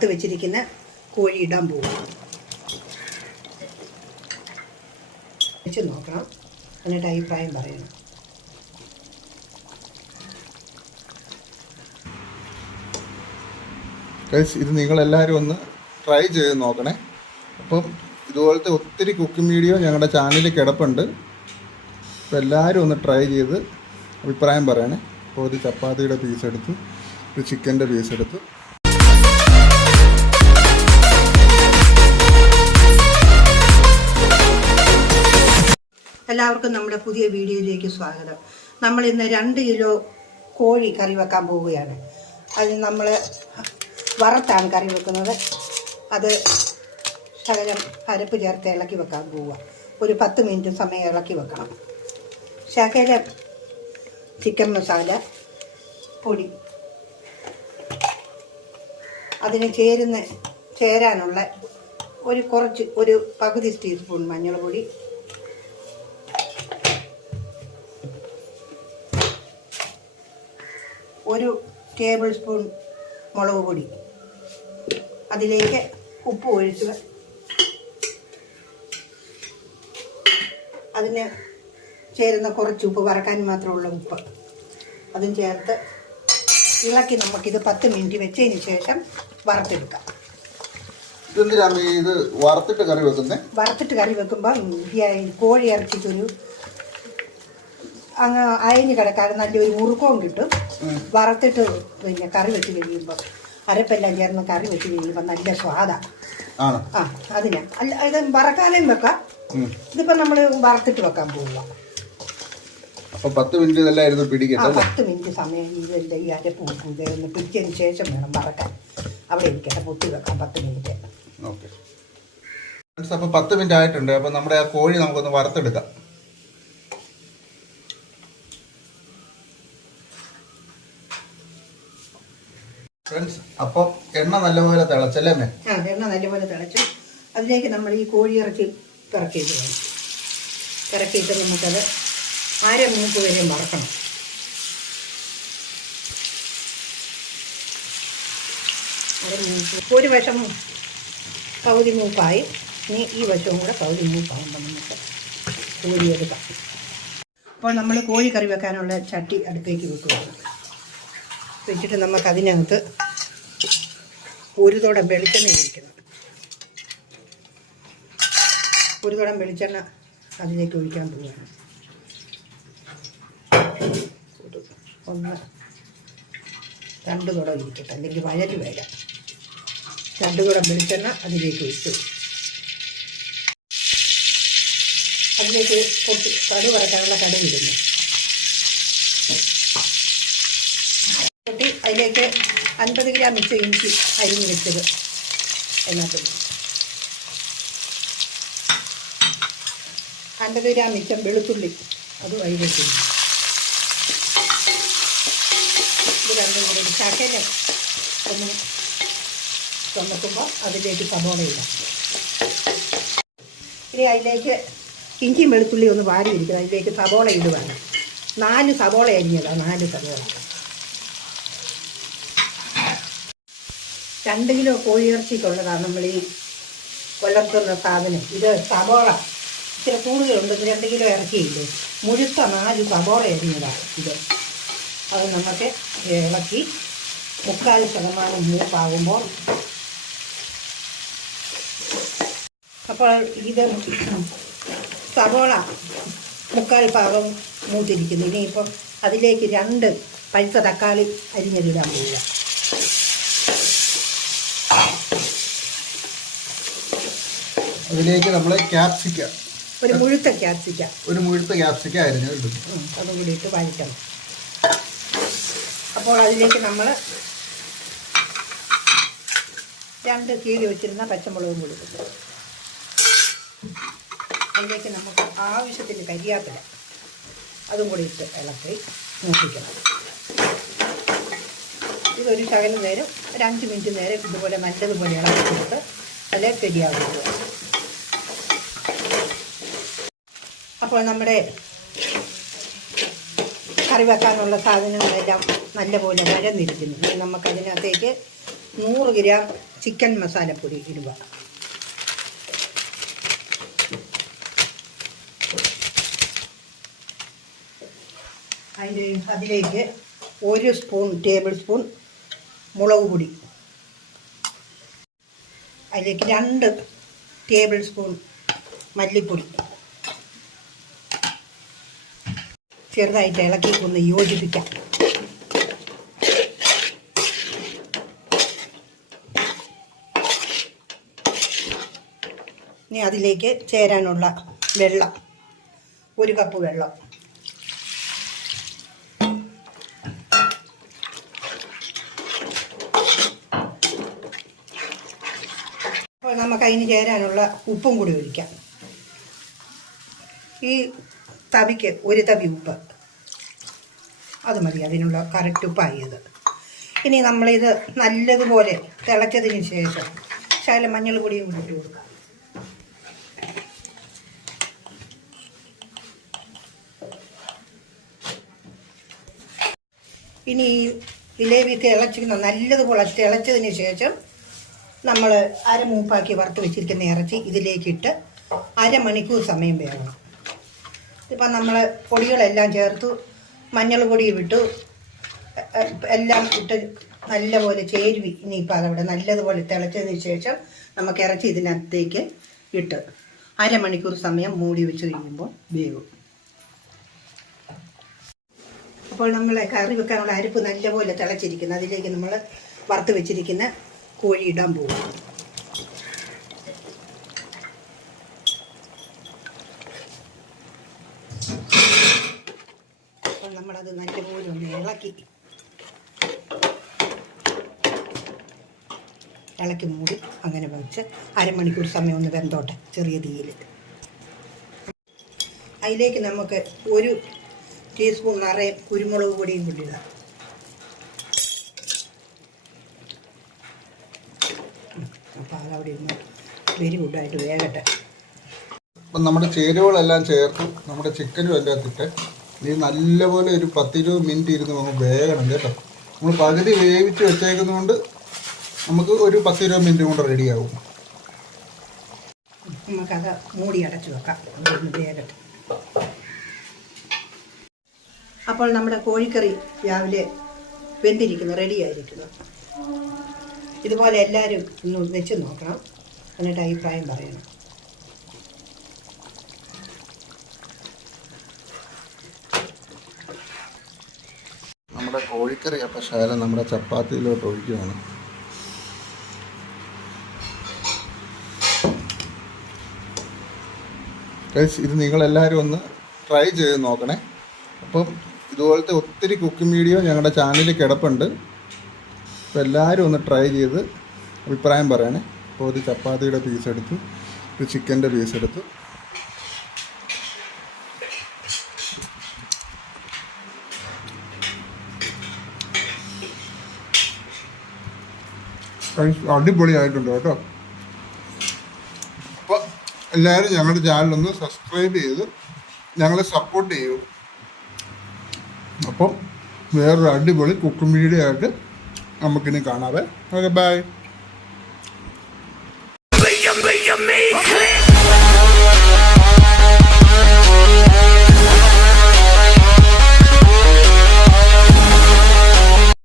വറുത്ത് വെച്ചിരിക്കുന്ന കോഴി ഇടാൻ പോകും. വെച്ച് നോക്കണം, എന്നിട്ട് അഭിപ്രായം പറയണം. ഇത് നിങ്ങളെല്ലാവരും ഒന്ന് ട്രൈ ചെയ്ത് നോക്കണേ. അപ്പം ഇതുപോലത്തെ ഒത്തിരി കുക്കിംഗ് വീഡിയോ ഞങ്ങളുടെ ചാനലിൽ കിടപ്പുണ്ട്. അപ്പോൾ എല്ലാവരും ഒന്ന് ട്രൈ ചെയ്ത് അഭിപ്രായം പറയണേ. അപ്പോൾ ഒരു ചപ്പാത്തിയുടെ പീസ് എടുത്തു, ഒരു ചിക്കൻ്റെ പീസ് എടുത്തു. എല്ലാവർക്കും നമ്മുടെ പുതിയ വീഡിയോയിലേക്ക് സ്വാഗതം. നമ്മൾ ഇന്ന് 2 കിലോ കോഴി കറി വെക്കാൻ പോവുകയാണ്. അതിന് നമ്മൾ വറുത്താണ് കറി വെക്കുന്നത്. അത് ശകലം അരപ്പ് ചേർത്ത് ഇളക്കി വെക്കാൻ പോവുക. ഒരു 10 മിനിറ്റ് സമയം ഇളക്കി വെക്കണം. ശകലം ചിക്കൻ മസാല പൊടി, അതിന് ചേരാനുള്ള ഒരു പകുതി ടീസ്പൂൺ മഞ്ഞൾപ്പൊടി, ഒരു ടേബിൾ സ്പൂൺ മുളക് പൊടി, അതിലേക്ക് ഉപ്പ് ഒഴിച്ച് അതിന് ചേരുന്ന കുറച്ച് ഉപ്പ്, വറക്കാൻ മാത്രമുള്ള ഉപ്പ്, അതും ചേർത്ത് ഇളക്കി നമുക്കിത് 10 മിനിറ്റ് വെച്ചതിന് ശേഷം വറുത്തെടുക്കാം. ഇത് വറുത്തിട്ട് കറി വെക്കുന്നത്? വറുത്തിട്ട് കറി വെക്കുമ്പോൾ കോഴി ഇറച്ചിക്കൊരു അങ്ങ് അയഞ്ഞ് കിടക്കാതെ നല്ലൊരു മുറുക്കവും കിട്ടും. വറുത്തിട്ട് പിന്നെ കറി വെച്ച് കഴിയുമ്പോൾ അരപ്പെല്ലാം ചേർന്ന് കറി വെച്ച് കഴിയുമ്പോൾ നല്ല സ്വാദാണ്. അതിനാ അല്ല, ഇത് വറക്കാനും വെക്കാം. ഇതിപ്പോൾ നമ്മൾ വറുത്തിട്ട് വെക്കാൻ പോവുക. 10 മിനിറ്റ് ഇതെല്ലാം പിടിക്കട്ടെ. 10 മിനിറ്റ് സമയം ഇതെല്ലാം ഈ അരപ്പ് ഒന്ന് പിടിച്ചതിന് ശേഷം വേണം വറക്കാൻ. അവിടെ ഇരിക്കട്ടെ, പൊത്തി വെക്കാം 10 മിനിറ്റ്. ഓക്കെ, അപ്പോൾ 10 മിനിറ്റ് ആയിട്ടുണ്ട്. അപ്പോൾ നമ്മുടെ ആ കോഴി നമുക്കൊന്ന് വറുത്തെടുക്കാം. ഫ്രണ്ട്സ്, അപ്പം എണ്ണ നല്ലപോലെ തിളച്ചല്ലേ മേ? എണ്ണ നല്ലപോലെ തിളച്ചു. അതിലേക്ക് നമ്മൾ ഈ കോഴി ഇറച്ചി ഇറക്കിയിട്ട് വേണം. ഇറക്കിയിട്ട് നമുക്കത് മൂപ്പ് വരെ വറക്കണം. ഒരു വശം പകുതി മൂപ്പായി, ഇനി ഈ വശവും കൂടെ പകുതി മൂപ്പാകുമ്പോൾ നമുക്ക് കോഴി എടുക്കാം. അപ്പോൾ നമ്മൾ കോഴി കറി വെക്കാനുള്ള ചട്ടി അടുപ്പേക്ക് വെക്കുകയാണ്. വെച്ചിട്ട് നമുക്കതിനകത്ത് ഒരു തുടം വെളിച്ചെണ്ണ ഒഴിക്കണം. ഒരു തുടം വെളിച്ചെണ്ണ അതിലേക്ക് ഒഴിക്കാൻ പോവുകയാണ്. 1 2 തുടം ഇരിക്കട്ടെ, അല്ലെങ്കിൽ വഴല് വരാം. 2 തുടം വെളിച്ചെണ്ണ അതിലേക്ക് ഒഴിച്ചു. അതിലേക്ക് കുറച്ച് കടുക് വറക്കാനുള്ള കടുക് ഇടുന്നു. അതിലേക്ക് 50 ഗ്രാം ഇഞ്ചി അരിഞ്ഞ് വെച്ചത് അതിനകത്ത്, 50 ഗ്രാം വെളുത്തുള്ളി അതും അതിലേക്ക്. ഇത് രണ്ടും കൂടെ ഒരു ശകലം ഒന്ന് ചുമക്കുമ്പോൾ അതിലേക്ക് സവോള ഇടാം. ഇനി അതിലേക്ക് ഇഞ്ചിയും വെളുത്തുള്ളി ഒന്ന് വാരി ഇരിക്കുന്നത്. അതിലേക്ക് സവോള ഇടുവാണ്. 4 സവോള അരിഞ്ഞതാണ്. 4 സവോള. 2 കിലോ കോഴിയിറച്ചിക്കുള്ളതാണ് നമ്മൾ ഈ കൊല്ലത്തുന്ന സാധനം. ഇത് സവോള ഇച്ചിരി കൂടുതലുണ്ട്. 2 കിലോ ഇറച്ചിയില്ലേ, മുഴുത്ത 4 സവോള അരിഞ്ഞതാണ് ഇത്. അത് നമുക്ക് ഇളക്കി 3/4% മൂപ്പാകുമ്പോൾ, അപ്പോൾ ഇത് സവോള 3/4 ഭാഗം മൂത്തിരിക്കുന്നു. ഇനിയിപ്പം അതിലേക്ക് 2 പഴുത്ത തക്കാളി അരിഞ്ഞതിടാൻ പോവുക. അതിലേക്ക് നമ്മൾ ക്യാപ്സിക്കം, ഒരു മുഴുത്ത ക്യാപ്സിക്കം അരിഞ്ഞത് ഇടും. അതും കൂടി ഇട്ട് വഴറ്റണം. അപ്പോൾ അതിലേക്ക് നമ്മൾ 2 കീറി വെച്ചിരുന്ന പച്ചമുളകും കൂടി ഇടും. അതിലേക്ക് നമുക്ക് ആവശ്യത്തിന് കരിയാപ്പില അതും കൂടി ഇട്ട് ഇളക്കി മൂപ്പിക്കണം. ഇതൊരു ശകലം നേരം, ഒരു 5 മിനിറ്റ് നേരം ഇതുപോലെ നല്ലതുപോലെ ഇളക്കി കൊടുത്ത് അതിൽ ശരിയാകുക. അപ്പോൾ നമ്മുടെ കറി വെക്കാനുള്ള സാധനങ്ങളെല്ലാം നല്ലപോലെ വഴന്നിരിക്കുന്നു. നമുക്കതിനകത്തേക്ക് 100 ഗ്രാം ചിക്കൻ മസാലപ്പൊടി ഇടുക. അതിലേക്ക് 1 ടേബിൾ സ്പൂൺ മുളക് പൊടി, അതിലേക്ക് 2 ടേബിൾ സ്പൂൺ മല്ലിപ്പൊടി ചെറുതായിട്ട് ഇളക്കി ഒന്ന് യോജിപ്പിക്കാം. ഇനി അതിലേക്ക് ചേരാനുള്ള വെള്ളം, 1 കപ്പ് വെള്ളം. അപ്പോൾ നമുക്ക് അതിന് ചേരാനുള്ള ഉപ്പും കൂടി ഒഴിക്കാം. ഈ തവിക്ക് 1 തവി ഉപ്പ്, അത് മതി, അതിനുള്ള കറക്റ്റ് ഉപ്പായത്. ഇനി നമ്മളിത് നല്ലതുപോലെ തിളച്ചതിന് ശേഷം ശകലം മഞ്ഞൾ പൊടിയും കൂടി ഇട്ട് കൊടുക്കാം. ഇനി ഈ ജിലേബി നല്ലതുപോലെ തിളച്ചതിന് ശേഷം നമ്മൾ അരമൂപ്പാക്കി വറുത്ത് വെച്ചിരിക്കുന്ന ഇറച്ചി ഇതിലേക്കിട്ട് അരമണിക്കൂർ സമയം വേകണം. ഇപ്പം നമ്മൾ പൊടികളെല്ലാം ചേർത്തു, മഞ്ഞൾ പൊടി വിട്ടു, എല്ലാം ഇട്ട് നല്ലപോലെ ചേരുവി. ഇനിയിപ്പോൾ അതവിടെ നല്ലതുപോലെ തിളച്ചതിന് ശേഷം നമുക്ക് ഇറച്ചി ഇതിനകത്തേക്ക് ഇട്ട് അരമണിക്കൂർ സമയം മൂടി വെച്ച് കഴിയുമ്പോൾ വേവും. അപ്പോൾ നമ്മൾ കറി വെക്കാനുള്ള അരപ്പ് നല്ലപോലെ തിളച്ചിരിക്കുന്നു. അതിലേക്ക് നമ്മൾ വറുത്ത് വെച്ചിരിക്കുന്ന കോഴി ഇടാൻ പോകും. അപ്പോൾ നമ്മളത് നല്ലപോലെ ഒന്ന് ഇളക്കി മൂടി അങ്ങനെ വെച്ച് അരമണിക്കൂർ സമയം ഒന്ന് വെന്തോട്ടെ ചെറിയ തീയിൽ. അതിലേക്ക് നമുക്ക് 1 ടീസ്പൂൺ നിറയെ കുരുമുളക് പൊടിയും കൂടിയിടുക. അപ്പോൾ അതവിടെ ഇരുന്ന് വെരി ഗുഡായിട്ട് വേകട്ടെ. അപ്പം നമ്മുടെ ചേരുവകളെല്ലാം ചേർത്ത് നമ്മുടെ ചിക്കനും എല്ലാം ഇട്ട് ഇത് നല്ലപോലെ ഒരു 10-20 മിനിറ്റ് ഇരുന്ന് നമുക്ക് വേകണം കേട്ടോ. നമ്മൾ പകുതി വേവിച്ച് വെച്ചേക്കുന്നതുകൊണ്ട് നമുക്ക് ഒരു 10-20 മിനിറ്റ് കൊണ്ട് റെഡിയാവും. നമുക്കത് മൂടി അടച്ചു വെക്കാം, വേകട്ടെ. അപ്പോൾ നമ്മുടെ കോഴിക്കറി രാവിലെ വെന്തിരിക്കുന്നു, റെഡിയായിരിക്കുന്നു. ഇതുപോലെ എല്ലാവരും ഒന്ന് വെച്ച് നോക്കണം, എന്നിട്ട് അഭിപ്രായം പറയണം. നമ്മുടെ കോഴിക്കറി അപ്പം ശകലം നമ്മുടെ ചപ്പാത്തിയിലോട്ട് ഒഴിക്കുകയാണ്. ഇത് നിങ്ങളെല്ലാവരും ഒന്ന് ട്രൈ ചെയ്ത് നോക്കണേ. അപ്പം ഇതുപോലത്തെ ഒത്തിരി കുക്കിംഗ് വീഡിയോ ഞങ്ങളുടെ ചാനലിൽ കിടപ്പുണ്ട്. അപ്പോൾ എല്ലാവരും ഒന്ന് ട്രൈ ചെയ്ത് അഭിപ്രായം പറയണേ. അപ്പോൾ ഒരു ചപ്പാത്തിയുടെ പീസ് എടുത്തു, ഒരു ചിക്കൻ്റെ പീസ് എടുത്തു. അടിപൊളിയായിട്ടുണ്ട് കേട്ടോ. അപ്പോൾ എല്ലാവരും ഞങ്ങളുടെ ചാനലൊന്ന് സബ്സ്ക്രൈബ് ചെയ്ത് ഞങ്ങളെ സപ്പോർട്ട് ചെയ്യൂ. അപ്പം വേറൊരു അടിപൊളി കുക്കിംഗ് വീഡിയോ ആയിട്ട് നമുക്കിനി കാണാവേ. Okay, by.